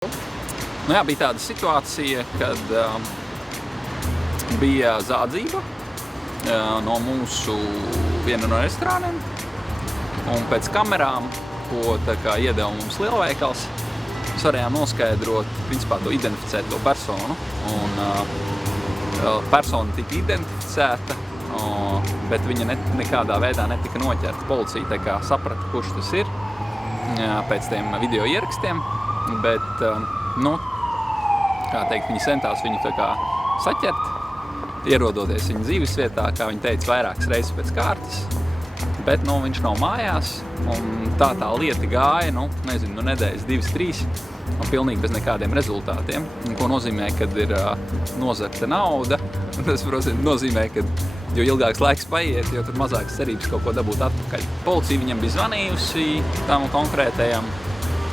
Nu jā, bija tāda situācija, kad bija zādzība no mūsu viena no restorāniem, un pēc kamerām, ko tā kā iedeva mums lielveikals, mēs varējām noskaidrot, principā to identificēt to personu, un persona tika identificēta, bet viņa nekādā veidā netika noķerta. Policija tā kā saprata, kurš tas ir pēc tiem video ierakstiem, bet, kā teikt, viņi centās viņu tā kā saķert, ierodoties viņa dzīvesvietā, kā viņa teica, vairākas reizes pēc kārtas, bet, viņš nav mājās, un tā lieta gāja, nedēļas 2-3, un pilnīgi bez nekādiem rezultātiem, ko nozīmē, kad ir nozagta nauda. Tas, protams, nozīmē, ka jo ilgāks laiks paiet, jo tad mazākas cerības kaut ko dabūt atpakaļ. Policija viņam bija zvanījusi tam konkrētajam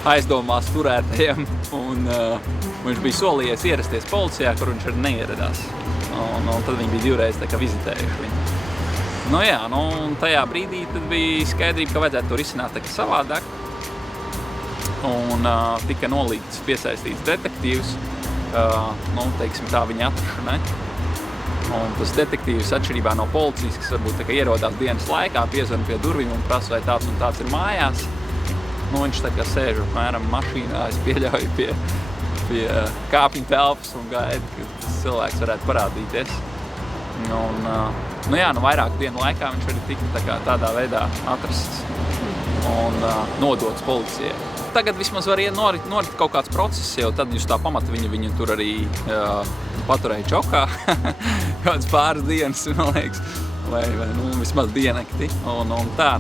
aizdomās turētajam, un viņš bija solījies ierasties policijā, kur viņš arī neieradās. Un tad viņi bija divreiz tā kā vizitējuši viņu. Un tajā brīdī tad bija skaidrība, ka vajadzētu to risināt tā kā savādāk. Un tika nolīgts piesaistīts detektīvs, teiksim tā, viņa atrašanai. Un tas detektīvs atšķirībā no policijas, kas varbūt tā kā ierodās dienas laikā, piezvana pie durvīm un prasa, vai tāds un tāds ir mājās. Viņš tā kā sēž apmēram mašīnā, es pieļauju pie kāpņu telpas un gaida, ka tas cilvēks varētu parādīties. Vairāku dienu laikā viņš arī tika tādā veidā atrasts un nodots policijai. Tagad vismaz var norit kaut kāds process, jo tad jūs tā pamata viņu tur arī paturēja čokā kāds pāris dienas, man liekas, vai vismaz dienekti, un tā,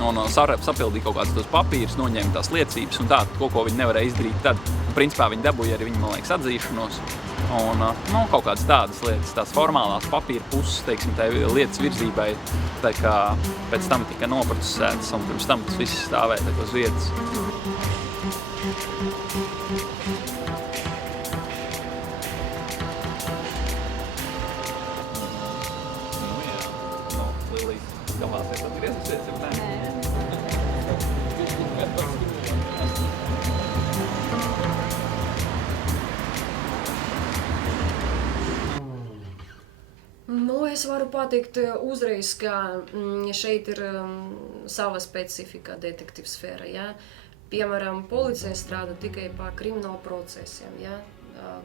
un sapildīja kaut kāds tos papīrus, noņēma tās liecības un tā, ko viņi nevarēja izdarīt tad. Principā viņi dabūja arī viņu, man liekas, atzīšanos, un kaut kādas tādas lietas, tās formālās papīra puses, teiksim, tai lietas virzībai, tā kā pēc tam tika noprocesētas, un pirms tam tas viss stāvēja tā uz vietas. Lilija, galvās atgriezusies, jau ne? Es varu pateikt uzreiz, ka šeit ir sava specifika detektīvu sfēra. Ja? Piemēram, policija strādā tikai par kriminālu procesiem, ja?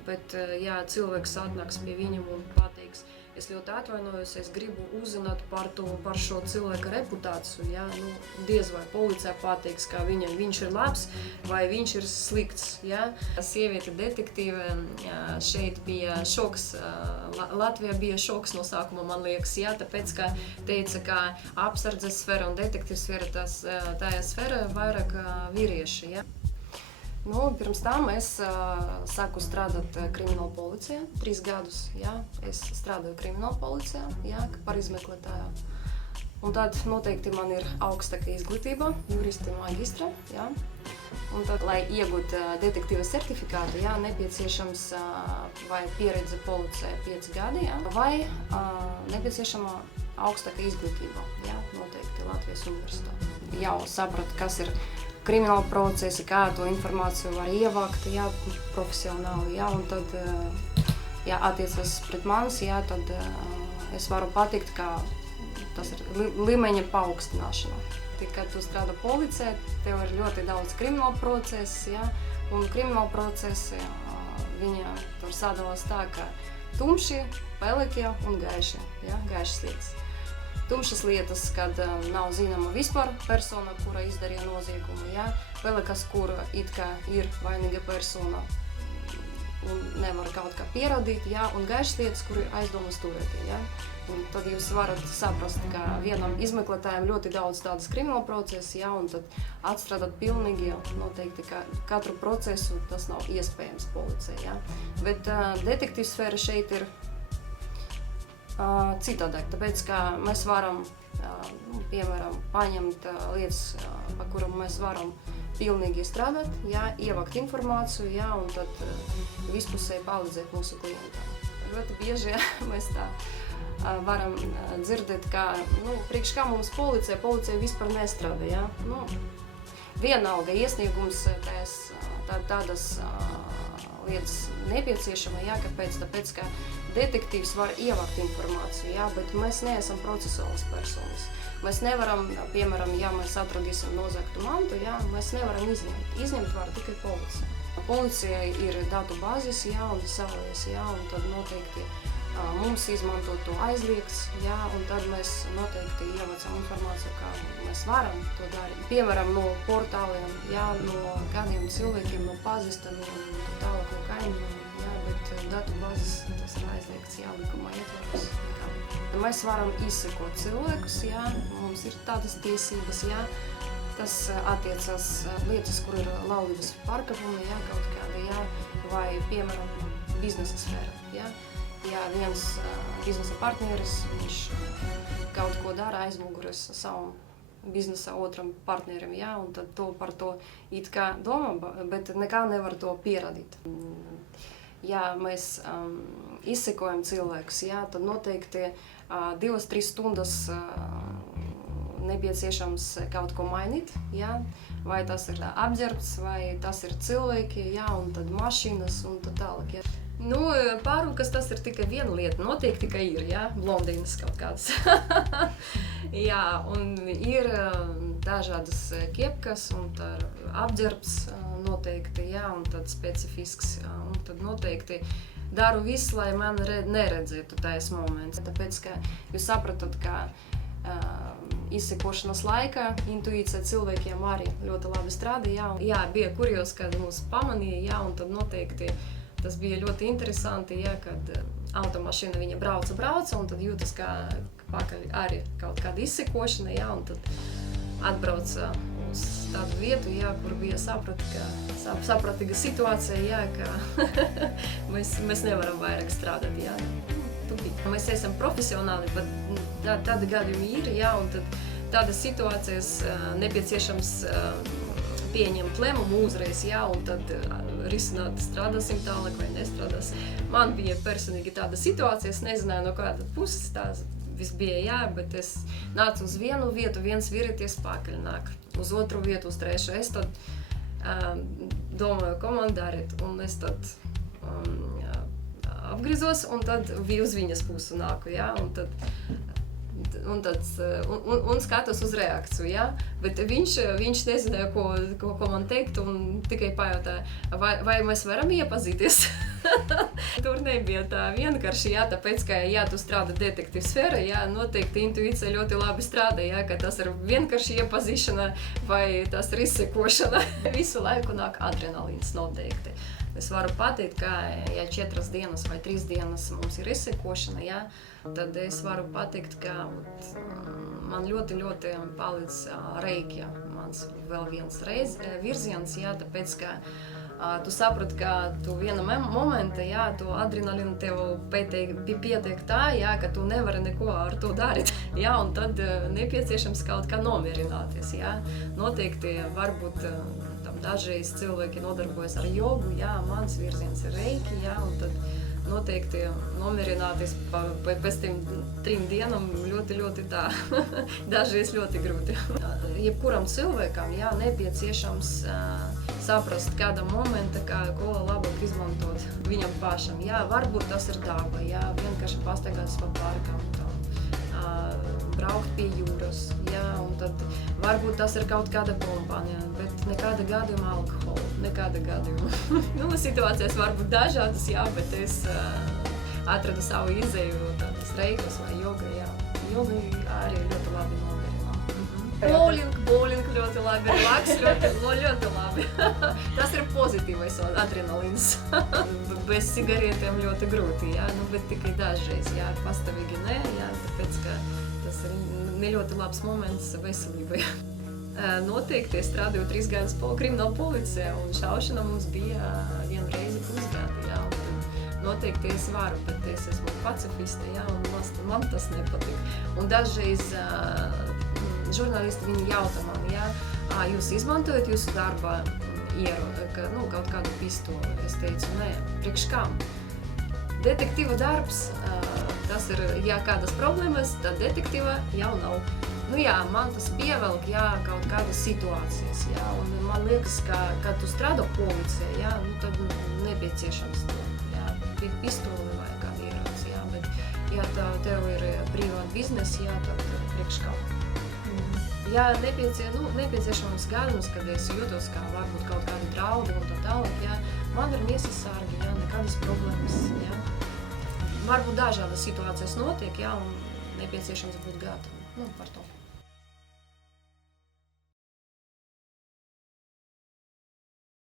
Bet ja cilvēks atnāks pie viņam un pateiks, es ļoti atvainojos, es gribu uzzināt par šo cilvēka reputāciju, ja? Diez vai policija pateiks, ka viņš ir labs vai viņš ir slikts. Ja? Sieviete detektīve šeit bija šoks, Latvijā bija šoks no sākuma, man liekas, ja? Tāpēc, ka teica, ka apsardzes sfēra un detektīvu sfēra, tā sfēra vairāk vīrieši. Ja? Pirms tam es sāku strādāt krimināla policijā, 3 gadus, ja? Es strādāju krimināla policijā, ja? Par izmeklētāju. Un tad noteikti man ir augstāka izglītība, juristi maģistra, ja? Un tad, lai iegūtu detektīva certifikātu, ja? Nepieciešams vai pieredze policijā 5 gadi, ja? Vai nepieciešama augstāka izglītība, ja? Noteikti Latvijas universitāte. Jau sapratu, kas ir krimināla procesi, kā to informāciju var ievākt, ja, profesionāli, ja, un tad, ja attiecas pret manis, ja, tad es varu pateikt, ka tas ir līmeņa paaugstināšana. Kad tu strādā policijā, tev ir ļoti daudz krimināla procesi, ja, un krimināla procesi, viņa tur sadalās tā, ka tumši, pelēkie un gaiši, ja, gaišas lietas. Tumšas lietas, kad nav zināma vispār persona, kura izdarīja noziegumu, ja? Pelēkas, kura it kā ir vainīga persona un nevar kaut kā pierādīt, ja? Un gaišas lietas, kur ir aizdomas turēti. Ja? Un tad jūs varat saprast, ka vienam izmeklētājam ļoti daudz tādas krimināla procesi, ja? Un tad atstrādāt pilnīgi, noteikti, ka katru procesu tas nav iespējams policijā. Ja? Bet detektīvu sfēra šeit ir citādāk, tāpēc, ka mēs varam, piemēram, paņemt lietas, pa kurām mēs varam pilnīgi strādāt, ja, ievākt informāciju, ja, un tad vispusēji palīdzēt mūsu klientam. Ļoti bieži ja, mēs tā varam dzirdēt, ka, priekš kā mums policija vispār nestrādā, ja. Vienalga iesniegums tādas lietas nepieciešama, jā, kāpēc? Tāpēc, ka detektīvs var ievākt informāciju, jā, bet mēs neesam procesuālas personas. Mēs nevaram, piemēram, ja mēs atradīsim nozagtu mantu, jā, mēs nevaram izņemt. Izņemt var tikai policija. Policijai ir datu bāzes, jā, un savais, jā, un tad noteikti mums izmantot to aizliegs, jā, un tad mēs noteikti ievācam informāciju, kā mēs varam to darīt. Piemēram, no portāliem, jā, no kādiem cilvēkiem, no pazīstamiem, tālāk no kaimiņiem, jā, bet datu bāzes tas ir aizliegts, jā, likumā ietvaros. Mēs varam izsekot cilvēkus, jā, mums ir tādas tiesības, jā, tas attiecas lietas, kur ir laulības pārkāpumi, jā, kaut kāda, jā, vai, piemēram, biznesa sfēra, jā. Ja viens biznesa partneris, viņš kaut ko dara aizmugures savam biznesa otram partnerim, jā, un tad par to it kā domā, bet nekā nevar to pierādīt. Ja mēs izsekojam cilvēkus, jā, tad noteikti 2-3 stundas nepieciešams kaut ko mainīt, jā, vai tas ir apģērbs, vai tas ir cilvēki, jā, un tad mašīnas un tā tālāk, jā. Nu, pārrūkas tas ir tikai viena lieta, noteikti, ka ir, jā, blondīnas kaut kādas. Jā, un ir dažādas kepkas, un tā apģērbs noteikti, jā, un tad specifisks, un tad noteikti daru visu, lai man neredzētu tais moments. Tāpēc, ka jūs sapratat, ka izsekošanas laikā intuīcija cilvēkiem arī ļoti labi strādā, jā. Jā, bija kurjos, kad mūs pamanīja, jā, un tad noteikti tas bija ļoti interesanti, ja, kad automašīna viņa brauca, un tad jūtas, ka pakaļ arī kaut kāda izsekošana, ja, un tad atbrauca uz tādu vietu, ja, kur bija sapratīga situācija, ja, ka mēs nevaram vairāk strādāt. Ja. Mēs esam profesionāli, bet tādi gadījumi ir, ja, un tad tādas situācijas nepieciešams pieņemt lēmumu uzreiz, jā, un tad risināt, strādāsim tālāk vai nestrādāsim. Man bija personīgi tāda situācija, es nezināju, no kāda puses tās viss bija, jā, bet es nācu uz vienu vietu, viens vīrietis pakaļ nāk, uz otru vietu, uz trešo. Es tad domāju, ko man darīt, un es tad apgrizos, un tad uz viņas pusi nāku, jā, un skatos uz reakciju, ja? Bet viņš nezināja, ko man teikt, un tikai pajautāja, vai mēs varam iepazīties. Tur nebija tā vienkārši, ja, tāpēc, ka, ja tu strādā detektīvu sfērā, ja, noteikti intuīcija ļoti labi strādā, ja, ka tas ir vienkārši iepazīšana vai tas ir izsekošana. Visu laiku nāk adrenalīns noteikti. Es varu pateikt, ka, ja 4 dienas vai 3 dienas mums ir izsekošana, ja, tad es varu pateikt, ka man ļoti palīdz reiki, mans vēl viens virziens, ja, tāpēc, ka tu saproti, ka tu viena momenta, ja, tu adrenalīnu tev pietiek tā, ja, ka tu nevari neko ar to darīt, ja, un tad nepieciešams kaut kā nomierināties, ja. Noteikti varbūt dažreiz cilvēki nodarbojas ar jogu, jā, mans virziens ir reiki, jā, un tad noteikti nomierināties pēc tiem 3 dienām ļoti tā, dažreiz ļoti grūti. Jebkuram cilvēkam, jā, nepieciešams saprast kāda momenta, ko labāk izmantot viņam pašam, jā, varbūt tas ir daba, jā, vienkārši pastaigāties pa parkam, braukt pie jūras, jā, un tad varbūt tas ir kaut kāda kompānija, bet nekāda gadījuma alkohola, nekāda gadījuma. Nu, situācijas var būt dažādas, jā, bet es atradu savu izēju, tādas reikas vai joga, jā. Joga arī ļoti labi nomierina. Bowling ļoti labi, relaks ļoti labi. Tas ir pozitīvais adrenalīns. Bez cigaretēm ļoti grūti, jā, nu, bet tikai dažreiz, jā, pastāvīgi ne, jā, tāpēc, ka tas ir ne ļoti labs moments veselībai. Noteikti es strādāju 3 gadus krimināla policijā, un šaušana mums bija 1 reizi pusgadu, jā, un noteikti es varu, bet es esmu pacifiste, jā, un man tas nepatīk. Un dažreiz žurnālisti viņi jautā man, jā, jūs izmantojat jūsu darbā kaut kādu pistoli? Es teicu, nē, priekš kam? Detektīva darbs, tas ir, ja kādas problēmas, tad detektīva jau nav. Nu jā, man tas pievelk, jā, kaut kādas situācijas, jā, un man liekas, ka, kad tu strādā policijā, jā, nu tad nepieciešams to, jā, pistoli vai kāda ieroci, jā, bet, ja tev ir privāta biznesa, jā, tad priekš kā. Jā, nepieciešams gadījums, kad es jūtos, kā varbūt kaut kādi draudi un tā tālāk, jā, man ir miesas sargi, jā, nekādas problēmas, jā. Varbūt dažādas situācijas notiek, jā, un nepieciešams būt gatavam, par to.